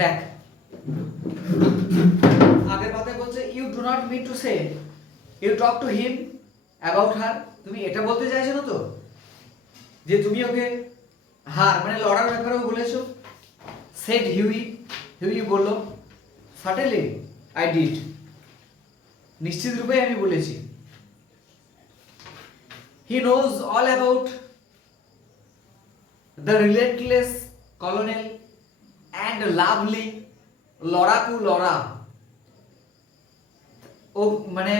দেখ, আগের কথায় বলছে you do not mean to say you talk to him about her. তুমি এটা বলতে চাইছো না তো যে তুমি ওকে হার মানে লড়ার ব্যাপারেও বলেছো? সেড হিউই, হিউই বলল সার্টেনলি আই ডিড, নিশ্চিত রূপে আমি বলেছি। He knows all about the relentless colonel and lovely লড়াকু লড়া। ও মানে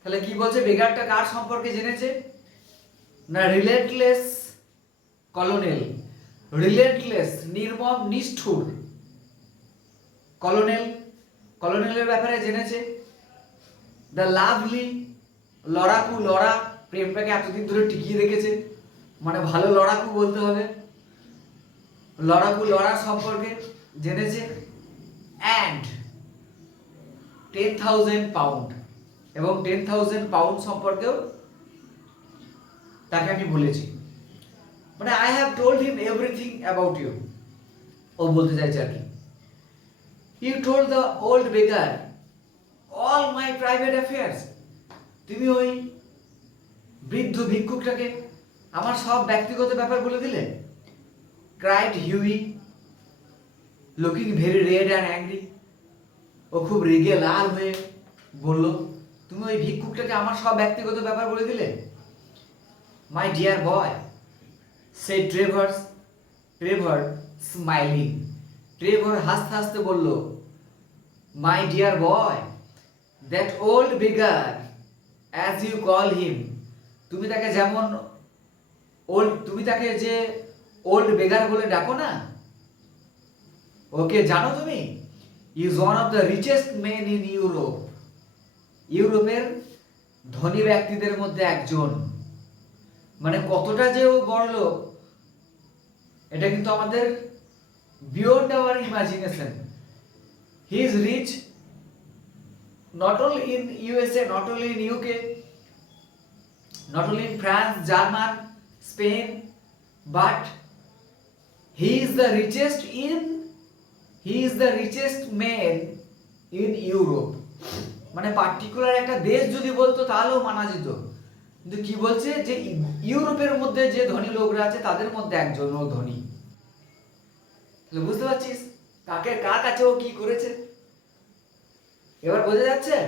তাহলে কি বলছে, বেগারটা কার সম্পর্কে জেনেছে না? রিলেটলেস কলোনেল, রিলেটলেস নির্মম নিষ্ঠুর কলোনেল, কলোনেলের ব্যাপারে জেনেছে। দ্য লাভলি লড়াকু লড়া, প্রেমটাকে এতদিন ধরে টিকিয়ে রেখেছে, মানে ভালো লড়াকু বলতে হবে, লড়াকু লড়া সম্পর্কে জেনেছে। অ্যান্ড 10,000 পাউন্ড, এবং 10,000 পাউন্ড সম্পর্কেও তাকে আমি বলেছি। মানে I have told him everything about you, ও বলতে চাইছে আর কি। You told the old beggar all my private affairs, তুমি ওই বৃদ্ধ ভিক্ষুকটাকে আমার সব ব্যক্তিগত ব্যাপার বলে দিলে। Cried Huey looking very red and angry, ও খুব রেগে লাল হয়ে বলল তুমি ওই ভিক্ষুকটাকে আমার সব ব্যক্তিগত ব্যাপার বলে দিলে। My dear boy said Trevor smiling, Trevor হাসতে হাসতে বলল my dear boy that old beggar as you call him, তুমি তাকে যেমন ওল্ড, তুমি তাকে যে ওল্ড বেগার বলে ডাকো না, ওকে জানো তুমি? Is one of the richest men in Europe, ইউরোপের ধনী ব্যক্তিদের মধ্যে একজন। মানে কতটা যে ও বড়লোক এটা কিন্তু আমাদের beyond our imagination. He is rich not only in USA, not only in UK, not only in France, German, Spain, but he is the richest man in Europe. মানে পার্টিকুলার একটা দেশ যদি বলতো তাহলেও মানা যেত, কিন্তু কি বলছে যে ইউরোপের মধ্যে যে ধনী লোকরা আছে তাদের মধ্যে একজন ও ধনী। তাহলে বুঝতে পারছিস কাকে কার কাছে ও কি করেছে, এবার বোঝা যাচ্ছে?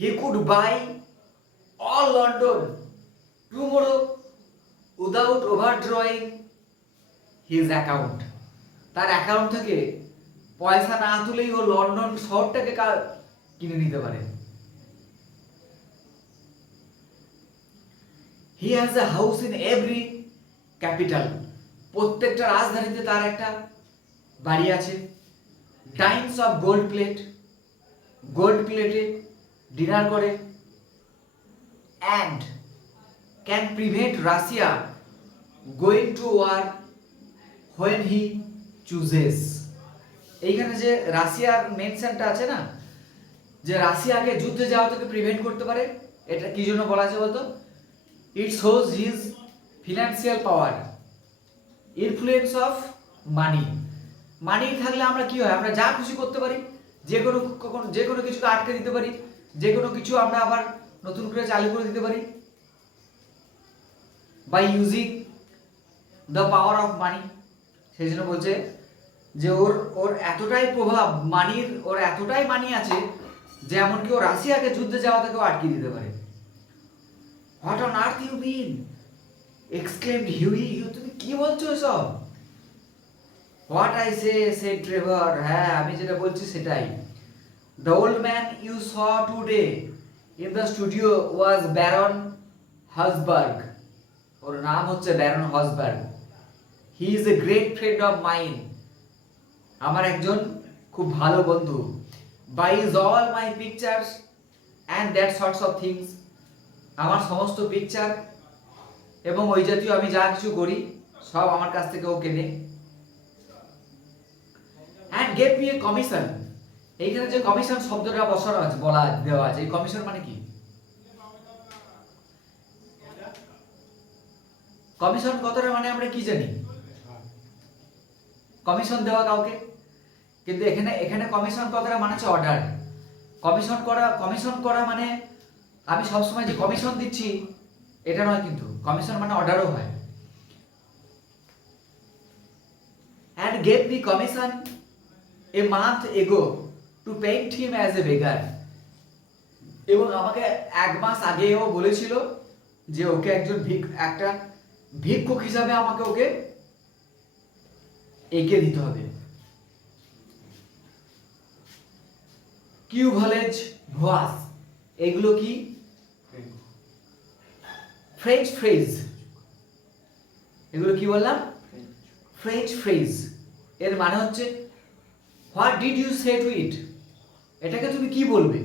He could buy all London tomorrow without overdrawing his account. তার অ্যাকাউন্ট থেকে পয়সা না তুলেই ও লন্ডন শহরটাকে কিনে নিতে পারে। He has a house in every capital. প্রত্যেকটা রাজধানীতে তার একটা বাড়ি আছে। Dines of gold plate, gold প্লেটে ডিনার করে। And can prevent Russia going to war when he chooses. এইখানে যে রাশিয়ার মেনশনটা আছে না, যে রাশিয়াকে যুদ্ধে যাওয়া থেকে প্রিভেন্ট করতে পারে, এটা কি জন্য বলা আছে বলতো? It shows his financial power, influence of money. Money থাকলে আমরা কি হয়, আমরা যা খুশি করতে পারি, যে কোনো কিছুকে আটকে দিতে পারি, যে কোনো কিছু আমরা আবার নতুন করে চালু করে দিতে পারি by using the power of money. সেই জন্য বলছে যে ওর এতটাই প্রভাব মানির, ওর এতটাই মানি আছে যে এমনকি ও রাশিয়াকে যুদ্ধে যাওয়া থেকেও আটকে দিতে পারে। What on earth you mean, exclaimed Hughie, তুমি কি বলছো এসব? হোয়াট আই সে ট্রেভার, হ্যাঁ আমি যেটা বলছি সেটাই। The old man you saw today in the studio was Baron Husberg. ওর নাম হচ্ছে Baron হসবার্গ। He is a great friend of mine. আমার একজন খুব ভালো বন্ধু। Buys all my pictures and that sorts of things. আমার সমস্ত পিকচার এবং ওই জাতীয় আমি যা কিছু করি সব আমার কাছ থেকে ও কেনে। And gave me a commission. এইখানে যে কমিশন শব্দটা বসানো আছে, বলা দেওয়া আছে, এই কমিশন মানে কি? কমিশন কথাটা মানে আমরা কি জানি? কমিশন দেওয়া কাউকে, কিন্তু এখানে এখানে কমিশন কথাটা মানে হচ্ছে অর্ডার। কমিশন করা মানে আমি সবসময় যে কমিশন দিচ্ছি এটা নয়, কিন্তু কমিশন মানে অর্ডারও হয়। and gave me commission a month ago to paint him as a beggar, এবং আমাকে 1 মাস আগেও বলেছিল যে ওকে একটা ভিক্ষুক হিসাবে আমাকে ওকে এঁকে দিতে হবে। কিউভলেজ ভোয়াস, এগুলো কি? French phrase. এগুলো কি বললাম? French phrase. এর মানে হচ্ছে what did you say to it, এটাকে তুমি কি বলবে?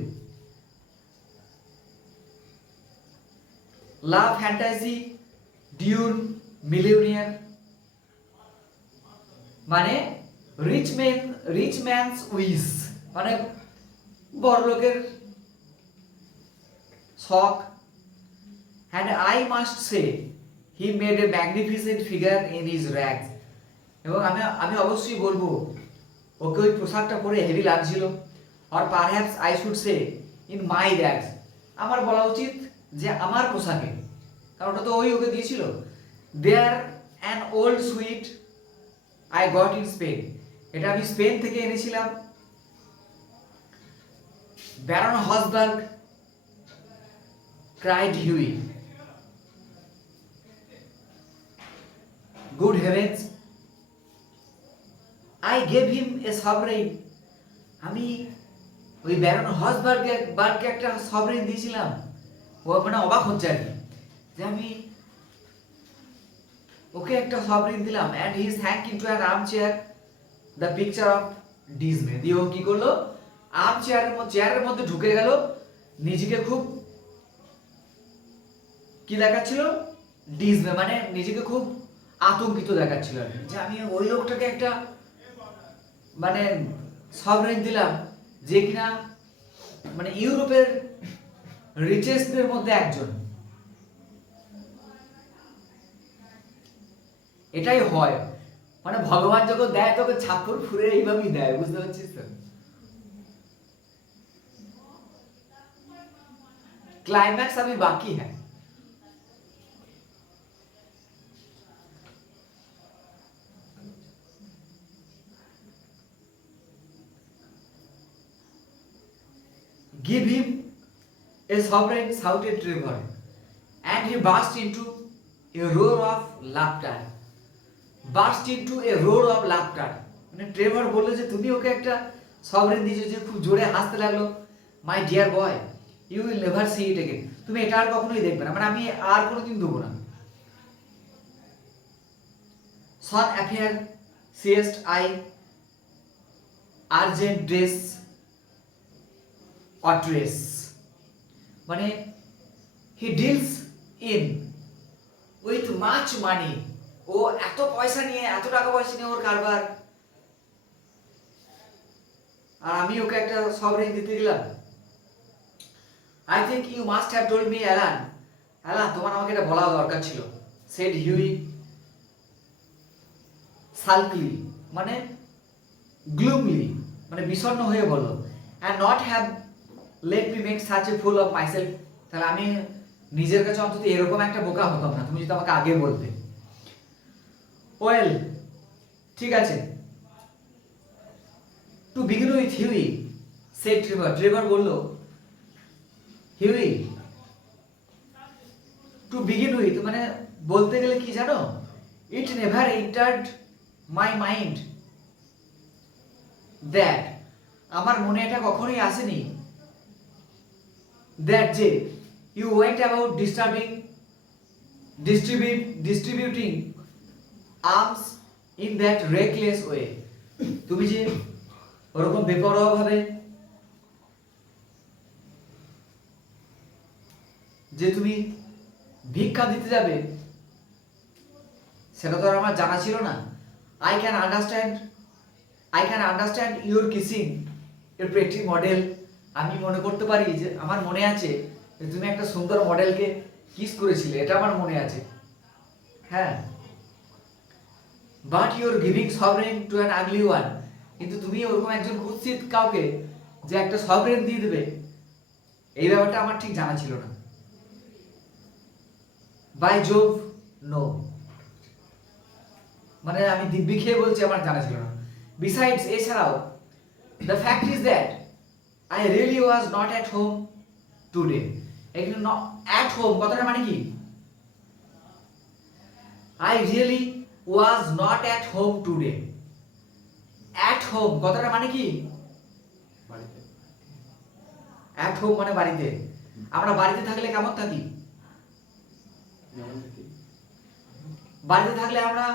লাভ ফ্যান্টাসি ডিউর মিলিয়নিয়ার, মানে রিচ ম্যানস উইশ, মানে বড়লোকের শখ। and I must say he made a magnificent figure in his rags, এবং আমি অবশ্যই বলবো ওকে ওই পোশাকটা পরে হেভি লাগছিল। or perhaps I should say in my rags, আমার বলা উচিত যে আমার পোশাকে, কারণ ওটা তো ওকে দিয়েছিল। there an old suit I got in Spain, এটা আমি স্পেন থেকে এনেছিলাম। Baron Hausberg cried Huey, good heavens, I gave him a sovereign, আমি ওই ব্যারন হসবার্গকে একটা সভরেন দিয়েছিলাম। ও মানে অবাক হচ্ছে আর কি যে আমি ওকে একটা সভরেন দিলাম। and he sank into an armchair, the picture of dismay, দিয়ে ও কি করলো? চেয়ারের মধ্যে ঢুকে গেল, নিজেকে খুব কি দেখাচ্ছিল? ডিসমে, মানে নিজেকে খুব আতঙ্কিত দেখাচ্ছিল আর কি, যে আমি ওই লোকটাকে একটা মানে সভরেন দিলাম যে কিনা মানে ইউরোপের রিচেস্টদের মধ্যে একজন। এটাই হয়, মানে ভগবান যখন দেয় তোকে ছাপ্পর ফুরে এইভাবেই দেয়, বুঝতে পারছিস তো? क्लाइमैक्स अभी बाकी है। Give him a sovereign, shouted Trevor, and he burst into a roar of laughter. Burst into a roar of laughter, মানে ট্রেভার বললো যে তুমি ওকে একটা সভরেন দিয়েছো, যে খুব জোরে হাসতে লাগলো। My dear boy, you will never see it again, তুমি এটা আর কখনোই দেখবে না, মানে আমি আর কোনোদিন দেবো না। সন অ্যাফেয়ার সিয়েস্ট আই আর্জেন্ট ড্রেস অট্রেস, মানে he deals in with much money, ও এত পয়সা নিয়ে, এত টাকা পয়সা নিয়ে ওর কারবার, আর আমি ওকে একটা সভরেন দিতে গেলাম। I think you must have told me, Alan. Alan, তোমার আমাকে এটা বলা দরকার ছিল, said Huey sulkily, মানে gloomily, মানে বিষণ্ণ হয়ে বলল, and not have let me make such a fool of myself, তাহলে আমি নিজের কাছে অন্তত এরকম একটা বোকা হতাম না তুমি যদি আমাকে আগে বলতে। ওয়েল, ঠিক আছে, to begin with Hughie said Trevor, Trevor বলল হিউই, টু বিগিন উইথ মানে বলতে গেলে কি জানো, it never entered my mind that, আমার মনে এটা কখনোই আসেনি, দ্যাট যে you went about distributing arms in that reckless way, তুমি যে ওরকম বেপরোয়া ভাবে যে তুমি ভিক্ষা দিতে যাবে, সেটা তো আর আমার জানা ছিল না। I can understand your kissing A pretty model, আমি মনে করতে পারি যে আমার মনে আছে যে তুমি একটা সুন্দর মডেলকে কিস করেছিলে, এটা আমার মনে আছে। হ্যাঁ, but you are giving sovereign to an ugly one, কিন্তু তুমি ওরকম একজন কুৎসিত কাউকে যে একটা সভরেন দিয়ে দেবে, এই ব্যাপারটা আমার ঠিক জানা ছিল না। বাই জোভ, নো, মানে আমি দিব্যি খেয়ে বলছি আমার জানা ছিল না। বিসাইডস, এছাড়াও, the fact is that I really was not at home today. এখানে অ্যাট হোম কথাটা মানে কি? I really was not at home today. At home কথাটা মানে কি? অ্যাট হোম মানে বাড়িতে। আমরা বাড়িতে থাকলে কেমন থাকি? বাড়িতে থাকলে আমরা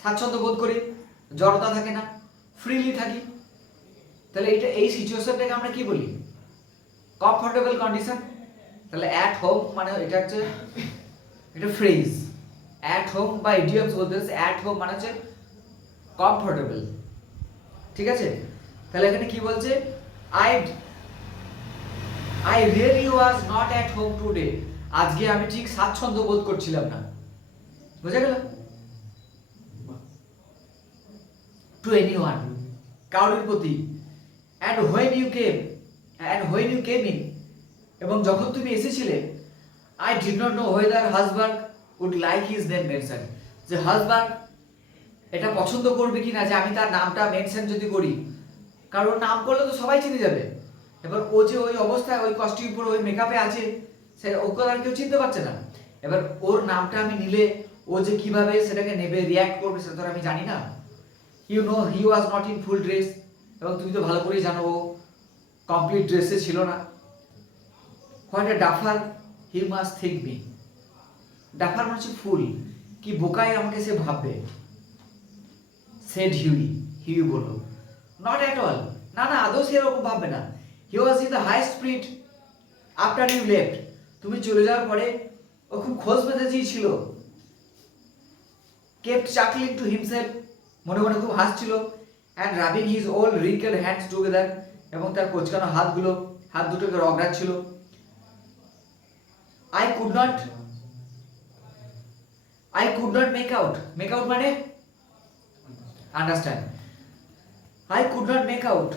স্বাচ্ছন্দ্য বোধ করি, জড়তা থাকে না, ফ্রিলি থাকি। তাহলে এটা, এই সিচুয়েশনটাকে আমরা কি বলি? Comfortable condition. তাহলে অ্যাট হোম মানে এটা হচ্ছে, এটা ফ্রেজ। অ্যাট হোম বা ইডিয়মস বলতে হচ্ছে অ্যাট হোম মানে হচ্ছে কমফোর্টেবল, ঠিক আছে? তাহলে এখানে কি বলছে? I really was not at home today. আজকে আমি ঠিক স্বাচ্ছন্দ্য বোধ করছিলাম না। বুঝা গেল? টু এনিওয়ান, কারোর প্রতি। And when you came in, এবং যখন তুমি এসেছিলে, I did not know whether husband would like his name mentioned, যে হাজব্যান্ড এটা পছন্দ করবে কিনা যে আমি তার নামটা মেনশন যদি করি, কারণ নাম করলে তো সবাই চিনে যাবে। এবার ও যে ওই অবস্থায়, ওই কস্টিউম পরে, ওই মেকআপে আছে, সে ওকে আর কেউ চিনতে পারছে না। এবার ওর নামটা আমি নিলে ও যে কিভাবে সেটাকে নেবে, রিয়াক্ট করবে, সেটা তো আমি জানি না। You know he was not in full dress, এবং তুমি তো ভালো করেই জানো ও কমপ্লিট ড্রেসে ছিল না। What a duffer he must think me. Duffer মানে হচ্ছে ফুল, কি বোকাই আমাকে সে ভাববে। সেড হিউই বলল। নট অ্যাট অল, না না, আদৌ সে এরকম ভাববে না। He was in the high spirit after you left, তুমি চলে যাওয়ার পরে ও খুব খোঁজ মেজাজেই ছিল। কেপ্ট চাকলিং টু হিমসেলফ, মনে মনে খুব হাসছিল। And rubbing his old wrinkle hands together, এবং তার কোচকানো হাত দুটোকে রগড়াচ্ছিল। I could not make out মানে understand. I could not make out,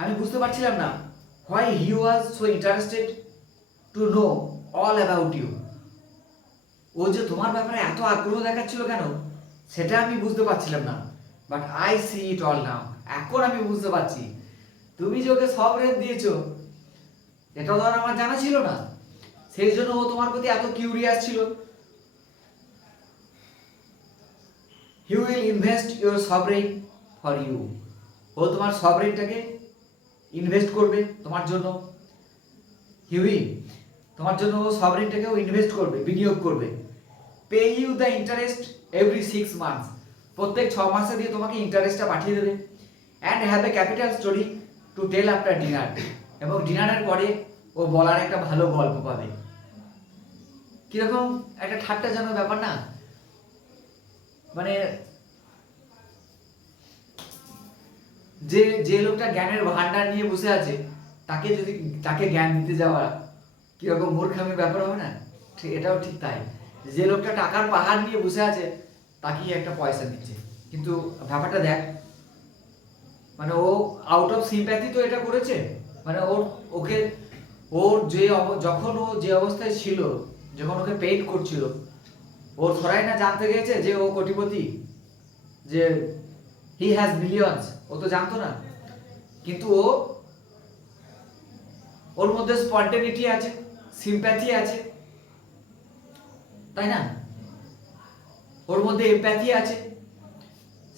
আমি বুঝতে পারছিলাম না। Why he was so interested to know all about you, ও যে তোমার ব্যাপারে এত আগ্রহ দেখাচ্ছিল কেন, সেটা আমি বুঝতে পারছিলাম না। But I see it all now, এখন আমি বুঝতে পারছি। তুমি যে ওকে সভরেন দিয়েছো, এটা তো আর আমার জানা ছিল না, সেই জন্য ও তোমার প্রতি এত কিউরিয়াস ছিল। He will invest your sovereign for you, ও তোমার সভরেনটাকে ইনভেস্ট করবে তোমার জন্য। হিউই, তোমার জন্য ও সভরেনটাকেও ইনভেস্ট করবে, বিনিয়োগ করবে। Pay you the interest every 6 months, প্রত্যেক 6 মাসে দিয়ে তোমাকে ইন্টারেস্টটা পাঠিয়ে দেবে। And have a capital story to tell after dinner, এবং ডিনারের পরে ও বলার একটা ভালো গল্প পাবে। কিরকম একটা ঠাট্টা যেন ব্যাপার না? মানে যে লোকটা জ্ঞানের ভান্ডার নিয়ে বসে আছে, তাকে জ্ঞান দিতে যাওয়া কিরকম মূর্খামি ব্যাপার হবে না? ঠিক, এটাও ঠিক তাই। যে লোকটা টাকার পাহাড় নিয়ে বসে আছে, তাকেই একটা পয়সা দিচ্ছে। কিন্তু ব্যাপারটা দেখ, মানে ও আউট অফ সিম্প্যাথি তো এটা করেছে। মানে যখন ও যে অবস্থায় ছিল, যখন ওকে পেইড করছিল, ওর থরাই না জানতে গেছে যে ও কোটিপতি, যে হি হ্যাজ মিলিয়নস, ও তো জানতো না। কিন্তু ওর মধ্যে স্পন্টেনিটি আছে, সিম্প্যাথি আছে, তাই না? ওর মধ্যে এমপ্যাথি আছে,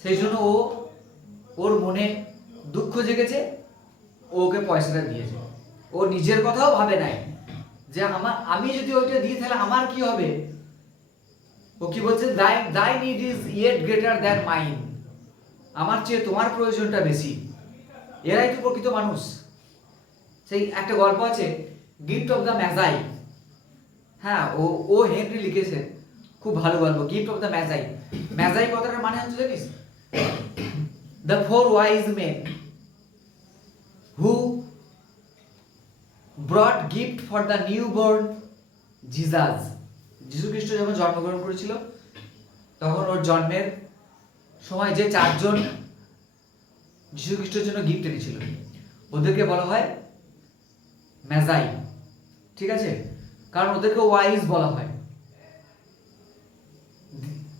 সেই জন্য ওর মনে দুঃখ জেগেছে, ওকে পয়সাটা দিয়েছে। ও নিজের কথাও ভাবে নাই যে আমি যদি ওইটা দিই তাহলে আমার কি হবে। ও কি বলছে? দাই need is yet greater than mine, আমার চেয়ে তোমার প্রয়োজনটা বেশি। এরাই তো প্রকৃত মানুষ। সেই একটা গল্প আছে, গিফট অফ দ্য ম্যাজাই। হ্যাঁ, ও হেনরি লিখেছে, খুব ভালো গল্প, gift of the Magi. Magi কথাটার মানে হচ্ছে জানিস? The 4 wise men who brought gift for the new born Jesus. যিশু খ্রিস্ট যখন জন্মগ্রহণ করেছিল, তখন ওর জন্মের সময় যে 4 জন যীশু খ্রিস্টের জন্য গিফট এনেছিল ওদেরকে বলা হয় ম্যাজাই, ঠিক আছে, কারণ ওদেরকে ওয়াইজ বলা হয়।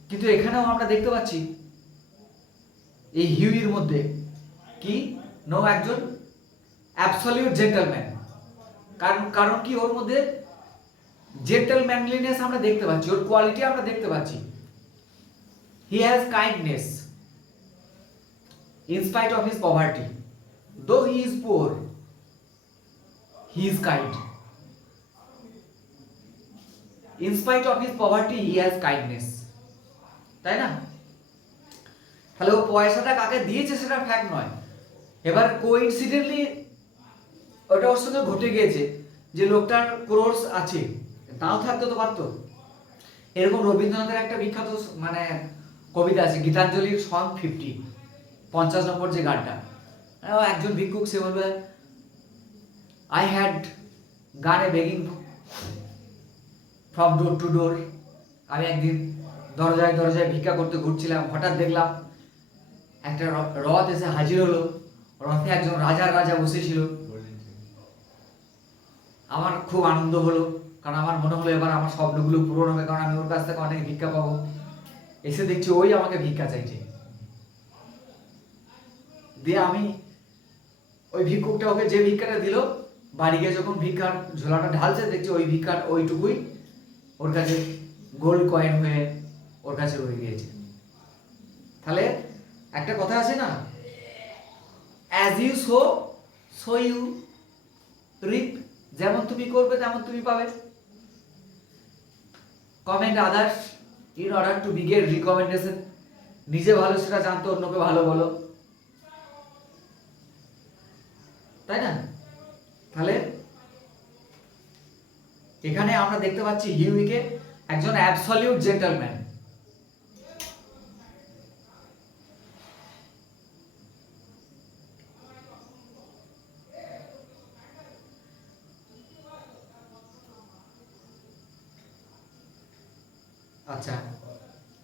কিন্তু এখানেও আমরা দেখতে পাচ্ছি এই হিউইর মধ্যে কি নো একজন অ্যাবসলিউট জেন্টলম্যান। কারণ কি ওর মধ্যে জেন্টলম্যানলিনেস আমরা দেখতে পাচ্ছি, ওর কোয়ালিটি আমরা দেখতে পাচ্ছি। He has kindness in spite of his poverty. Though he is poor, he is kind. In spite of his poverty, he has kindness. তাই না? তাহলে ও পয়সাটা কাকে দিয়েছে সেটা ফ্যাক্ট নয়, এবার কোইন্সিডেন্টলি ওটা ওর সঙ্গে ঘটে গিয়েছে যে লোকটার ক্রোর্স আছে, তাও থাকতে তো পারতো। এরকম রবীন্দ্রনাথের একটা বিখ্যাত মানে কবিতা আছে গীতাঞ্জলির সং 50, 50 নম্বর যে গানটা, একজন ভিক্ষুক সে বলবে I had gone a begging from door to door. আমি একদিন দরজায় দরজায় ভিক্ষা করতে ঘুরছিলাম, হঠাৎ দেখলাম একটা রথ এসে হাজির হলো, রথে একজন রাজা বসেছিল। আমার খুব আনন্দ হলো, কারণ আমার মনে হলো এবার আমার স্বপ্নগুলো পূরণ হবে, কারণ আমি ওর কাছ থেকে অনেক ভিক্ষা পাবো। এসে দেখছি ওই আমাকে ভিক্ষা চাইছে। দিয়ে আমি ওই ভিক্ষুকটা ওকে যে ভিক্ষাটা দিল, বাড়ি গিয়ে যখন ভিক্ষার ঝোলাটা ঢালছে দেখছি ওই ভিক্ষার ওইটুকুই ওর কাছে গোল্ড কয়েন হয়ে ওর কাছে রয়ে গিয়েছে। তাহলে একটা কথা আছে না, as you sow you reap, যেমন তুমি করবে তেমন তুমি পাবে। Commend others in order to be get recommendation. নিজে ভালো সেটা জানতো, অন্যকে ভালো বলো, তাই না? তাহলে এখানে আমরা দেখতে পাচ্ছি হিউইকে একজন অ্যাবসলিউট জেন্টলম্যান। আচ্ছা,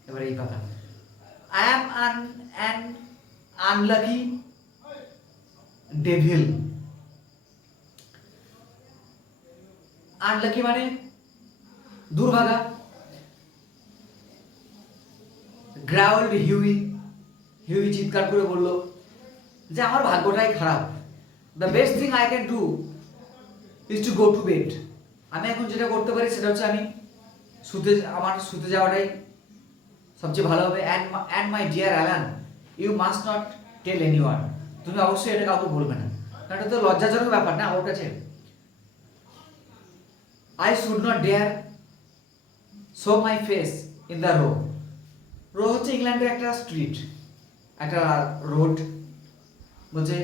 এবার এই কথা, I am an unlucky devil. Unlucky মানে দুর্ভাগা। গ্রাউলড হিউই চিৎকার করে বলল যে আমার ভাগ্যটাই খারাপ। The best thing I can do is to go to bed. আমি এখন যেটা করতে পারি সেটা হচ্ছে আমি আমার শুতে যাওয়াটাই সবচেয়ে ভালো হবে। And my dear Alan, you must not tell anyone. তুমি অবশ্যই এটা কাউকে বলবে না, কারণ এটা তো লজ্জাজনক ব্যাপার না ওর কাছে। I should not dare show my face in the row. Row হচ্ছে ইংল্যান্ডের একটা স্ট্রিট, একটা রোড। বলছে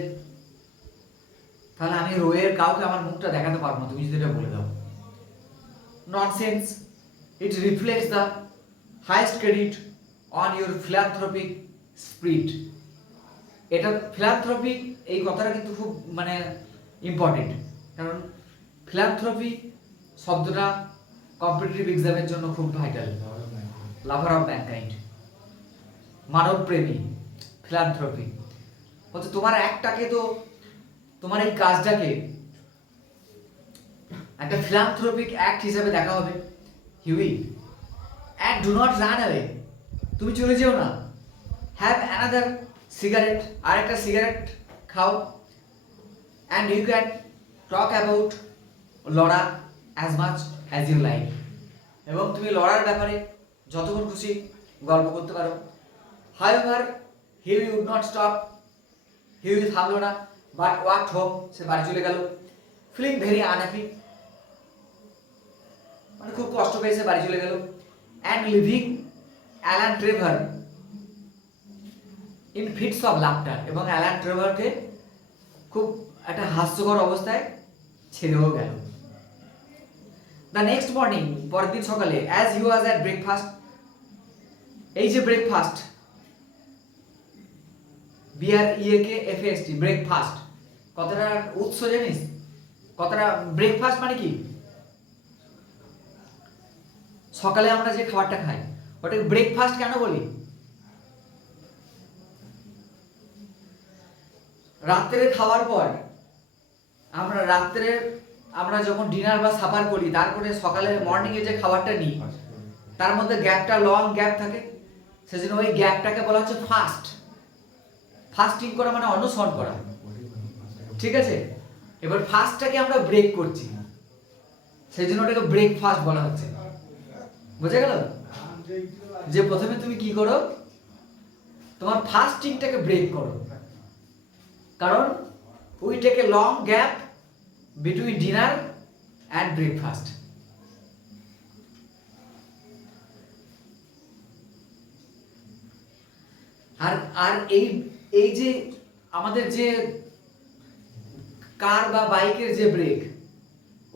তাহলে আমি রোয়ের কাউকে আমার মুখটা দেখাতে পারবো না, তুমি যদি এটা বলে দাও। Nonsense, it reflects the highest credit on your philanthropic spirit. এটা ফিলান্থ্রপিক এই কথাটা কিন্তু খুব মানে ইম্পর্টেন্ট, কারণ ফিলান্থ্রপি শব্দটা কম্পিটিটিভ এক্সামের জন্য খুব ভাইটাল। লাভার অফ ম্যানকাইন্ড, মানব প্রেমী, ফিলান্থ্রপি বলছে তোমার একটাকে তো, তোমার এই কাজটাকে একটা ফিলান্থ্রপিক অ্যাক্ট হিসেবে দেখা হবে। Huey, and do not run away, তুমি চলে যেও না। হ্যাভ অ্যানাদার সিগারেট, আর একটা সিগারেট খাও। And you can talk about লড়া as much as you like, এবং তুমি লড়ার ব্যাপারে যতক্ষণ খুশি গল্প করতে পারো। However Hughie would not stop, Hughie থামলো না, বাট ওয়াকড হোম, সে বাড়ি চলে গেল। ফিলিং ভেরি আনহ্যাপি, মানে খুব কষ্ট পেয়ে সে বাড়ি চলে গেল। And leaving Alan Trevor in fits of laughter, এবং অ্যালান ট্রেভারকে খুব একটা হাস্যকর অবস্থায় ছেড়েও গেল। দ্য নেক্সট মর্নিং, পরের দিন সকালে, as he was at breakfast, এই যে ব্রেকফাস্ট, BREAKFAST, ব্রেকফাস্ট কথাটার উৎস জানিস? কথাটা ব্রেকফাস্ট মানে কি? সকালে আমরা যে খাবারটা খাই ওটাকে ব্রেকফাস্ট কেন বলি? রাত্রে খাওয়ার পর আমরা যখন ডিনার বা সাপার করি, তারপরে সকালে মর্নিংয়ে যে খাবারটা নিই তার মধ্যে গ্যাপটা লং গ্যাপ থাকে, সেজন্য ওই গ্যাপটাকে বলা হচ্ছে ফাস্টিং করা মানে অনুসরণ করা। ঠিক আছে, এবার ফাস্টটাকে আমরা ব্রেক করছি, সেই জন্য ওটাকে ব্রেকফাস্ট বলা হচ্ছে। বুঝা গেল? যে প্রথমে তুমি কি করো, তোমার ফাস্টিংটাকে ব্রেক করো, কারণ we take a long gap between dinner and breakfast. আর এই যে আমাদের যে কার বা বাইকের যে ব্রেক,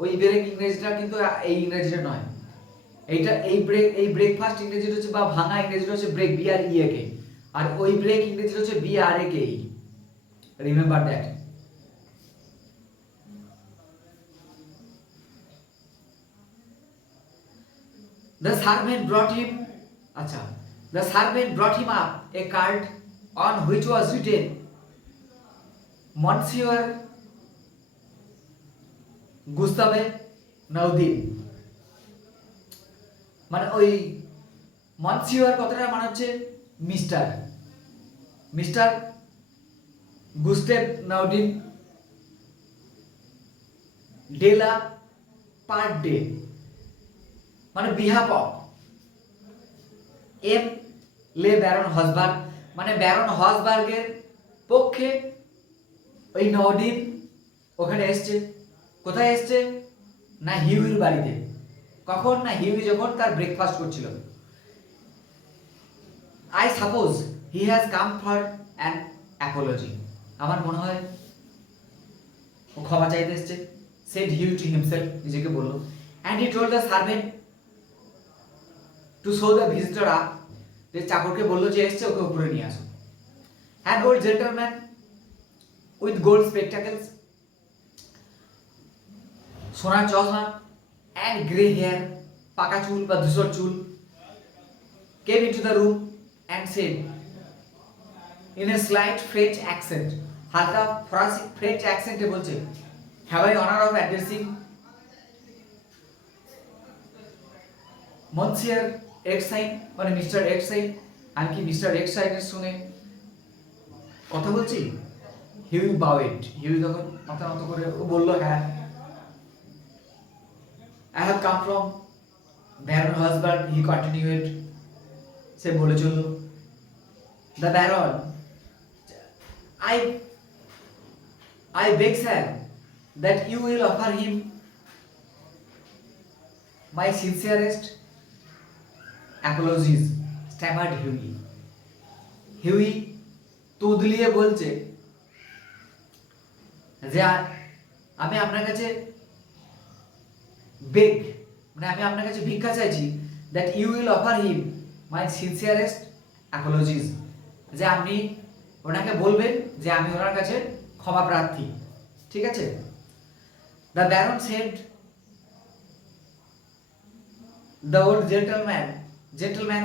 ওই ব্রেক ইংরেজিটা কিন্তু এই ইংরেজিটা নয়, এই ব্রেকফাস্ট ইংরেজিটা হচ্ছে, বা ভাঙা ইংরেজিটা হচ্ছে ব্রেক, BREAK, আর ওই ব্রেক ইংরেজিটা হচ্ছে BRAK। Remember that. The servant brought him up a card on which was written, Monsieur Gustave Naudin। মানে ওই মনসিওর কথাটা মানে হচ্ছে মিস্টার গুস্টেভ নাউডিন ডেলা পার ডে, মানে বিহাফ অফ এম লে ব্যারন হসবার্গ, মানে ব্যারন হসবার্গের পক্ষে ওই নাউডিন ওখানে এসছে। কোথায় এসছে? না হিউইর বাড়িতে। কখন? না হিউই যখন তার ব্রেকফাস্ট করছিল। I suppose he has come for an apology, আমার মনে হয় ও ক্ষমা চাইতে এসছে। সেড হিউ টু হিমসেলফ, নিজেকে বলল। And he told the servant to show the visitor up, যে চাকরকে বললো যে এসছে, ওকে উপরে নিয়ে আসো। An old gentleman with gold spectacles, সোনার চশমা, অ্যান্ড গ্রে হেয়ার, পাকা চুল বা ধূসর চুল, came into the room and said in a slight French accent, হালকা ফরাসি ফ্রেঞ্চ অ্যাকসেন্টে বলছে, have I honor of addressing Monsieur Erskine, মানে মিস্টার এক্সাইন, আমি কি মিস্টার এক্সাইনের সঙ্গে কথা বলছি? হিউই বাউয়েড, হিউই তখন মাথা নত করে ও বলল, হ্যাঁ। I have come from Baron Hosberg, he continued, সে বলে চলল। The Baron, I beg sir that you will offer him my sincerest apologies, stammered Huey. Huey তুদলিয়ে বলছে যে আমি আপনার কাছে বেগ, মানে আমি আপনার কাছে ভিক্ষা চাইছি, that you will offer him my sincerest apologies, যে আপনি ওনাকে বলবেন যে আমি ওনার কাছে ক্ষমা প্রার্থী। ঠিক আছে? The Baron said, the old gentleman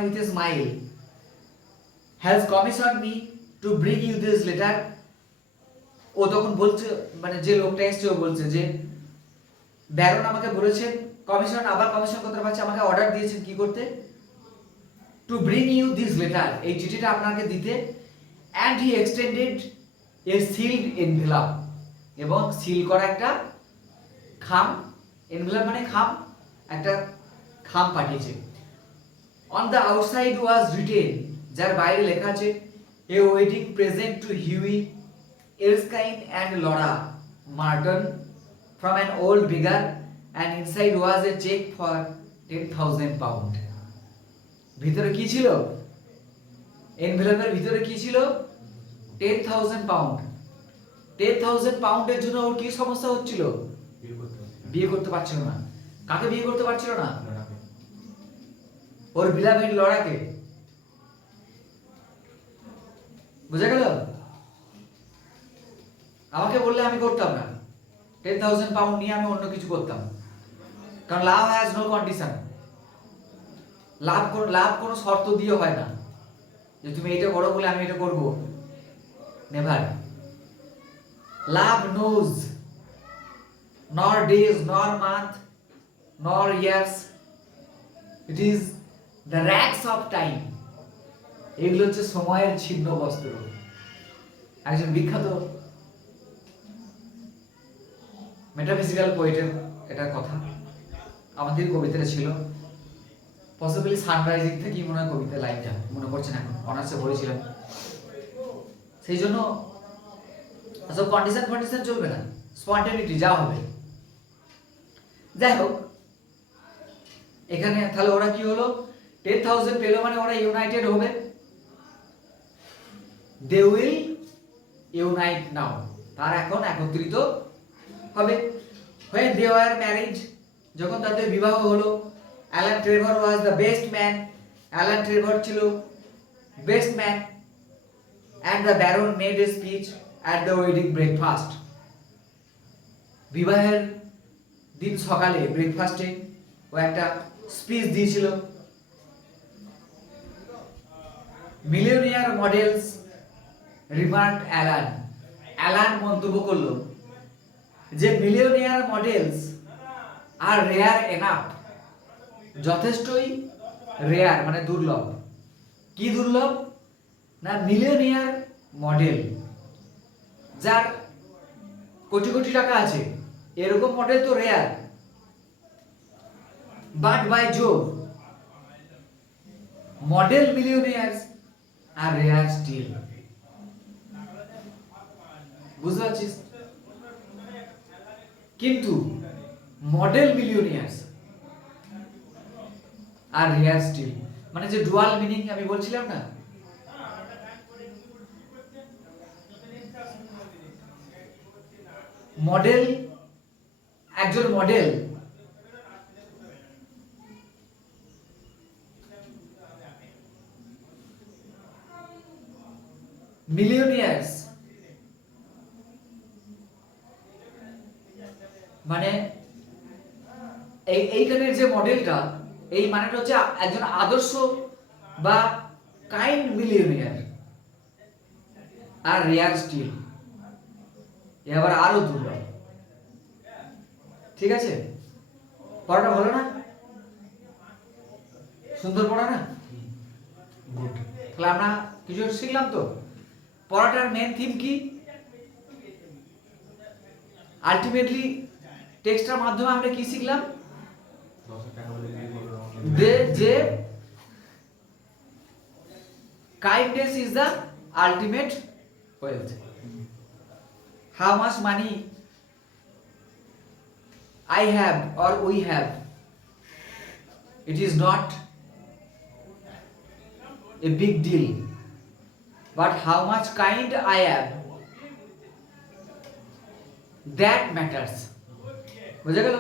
with a smile has commissioned me to bring you this letter. ও তখন বলছে, মানে যে লোকটা এসছে ও বলছে যে ব্যারন আমাকে বলেছেন, আবার কমিশন করতে পারছে, আমাকে অর্ডার দিয়েছেন কি করতে? To bring you this letter, এই চিঠিটা আপনাকে দিতে। And he extended a sealed envelope, এবং সিল করা একটা খাম, এনভেলপ মানে খাম, একটা খাম পাঠিয়েছে। On the outside was written, যার বাইরে লেখা আছে, a wedding present to Hughie Erskine and Laura Merton from an old beggar, and inside was a check for 10,000 pound. ভিতরে কি ছিল? এনভেলপের ভিতরে কি ছিল? 10,000 পাউন্ড। 10,000 পাউন্ডের জন্য ওর কি সমস্যা হচ্ছিল? বিয়ে করতে পারছিল না। কাকে বিয়ে করতে পারছিল না? ওর বিলাভেড লরাকে। বুঝা গেল? আমাকে বললে আমি করতাম না, 10,000 পাউন্ড নিয়ে আমি অন্য কিছু করতাম, কারণ লাভ হ্যাজ নো কন্ডিশন। লাভ কোনো শর্ত দিয়ে হয় না, যে তুমি এটা করো বলে আমি এটা করব, never. Love knows nor days, nor month, nor years. It is the rags of time. এগুলো হচ্ছে সময়ের ছিন্ন বস্ত্র। একজন বিখ্যাত মেটাফিজিক্যাল পোয়েটের এটার কথা আমাদের কবিতাটা ছিল, পসিবলি সানরাইজিং থেকেই মনে হয় কবিতা লাইনটা মনে পড়ছে না, এখন অনার্সে পড়েছিলাম। সেই জন্য সব কন্ডিশন চলবে না, স্পন্টেনিটি যা হবে। যাই হোক, এখানে তাহলে ওরা কি হলো, 10,000 পেলো মানে ওরা ইউনাইটেড হবে। দে উইল ইউনাইট নাও, তারা এখন একত্রিত হবে। when they were married, যখন তাদের বিবাহ হলো, Alan Trevor was the best man, Alan Trevor ছিল best man, and the baron made a speech at the wedding breakfast. বিবাহের দিন সকালে ব্রেকফাস্টে ও একটা স্পিচ দিয়েছিল। Millionaire models remarked Alan, Alan মন্তব্য করলো যে millionaire models are rare enough, যথেষ্টই রেয়ার মানে দুর্লভ। কি দুর্লভ না, মিলিয়নিয়ার মডেল যার কোটি কোটি টাকা আছে, এরকম মডেল তো rare. But by Jove, model millionaires are rare still. বুঝতে পারছিস? কিন্তু model millionaires are rare still মানে যে ডুয়াল মিনিং আমি বলছিলাম না, মডেল, একজন মডেল মিলিয়নিয়ার্স মানে এইখানের যে মডেলটা, এই মানেটা হচ্ছে একজন আদর্শ বা কাইন্ড মিলিয়নিয়ার, আর রেয়ার স্টিল এবার আরো দুর্লভ। ঠিক আছে, পড়াটা ভালো না? সুন্দর পড়া না? গুড। তাহলে আমরা কিছু শিখলাম তো। পড়াটার মেন থিম কি? আলটিমেটলি টেক্সটের মাধ্যমে আমরা কি শিখলাম? যে kindness is the ultimate wealth. How much money I have or we have, it is not a big deal, but how much kind I am, that matters. বুঝে গেল?